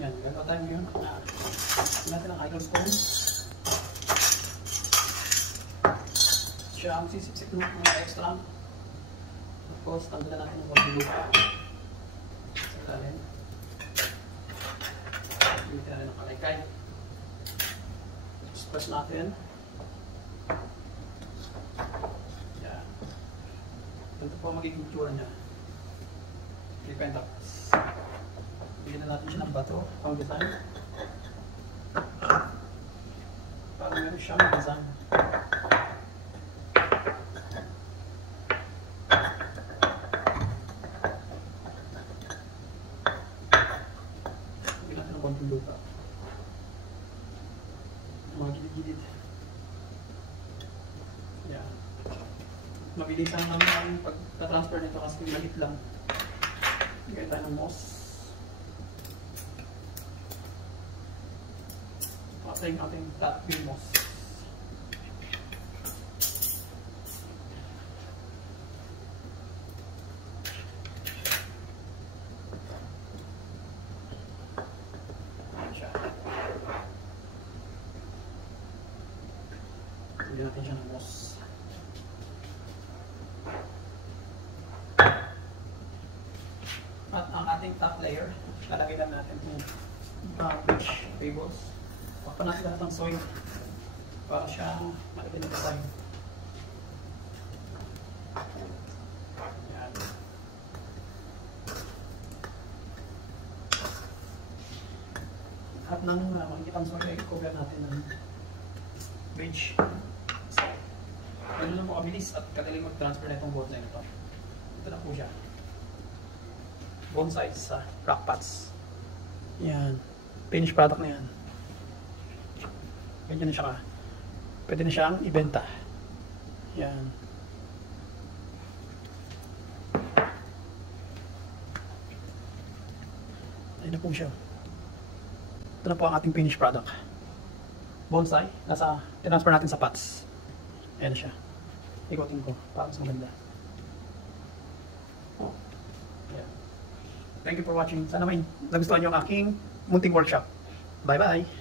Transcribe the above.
Yan, gagawa tayo ngayon. Natin ang idol phone. Siya ang sisip-sip ng mga extra. Tapos, tanggalan natin ng konti lupa. Sa lalim. Gamitin natin ng kalaykay. Tapos, press natin. Yan. Ito po magiging tsura niya. Depende. Bigyan na natin siya ng bato, pang design. Para meron siyang design. Bigyan natin ng konting lupa. Mga gilid-gilid. Yan. Mabilisan naman ang pagka-transfer nito kasi maliit lang. Bigyan tayo ng moss. Patay yung ating flat pin moss. Ayan siya. Bigyan natin siya ng moss. At ang ating top layer, lalagay lang natin itong beach tables. Pakpan natin lahat ng soil para siya malagay na design. Yan. Lahat ng makikitang soil ay cover natin ng beach. So, ganun lang po kabilis at kadaling mag-transfer na itong bonsai na ito. Ito na po siya. Bonsai sa rock pots. Yan. Finished product na yan. Ganyan na siya ka. Pwede na siyang ibenta. Yan. Ayun na po siya. Ito na po ang ating finished product. Bonsai. Nasa, transfer natin sa pots. Ayan na siya. Ikotin ko. Para mas maganda. Thank you for watching. Sana may nagustuhan nyo ang aking munting workshop. Bye-bye!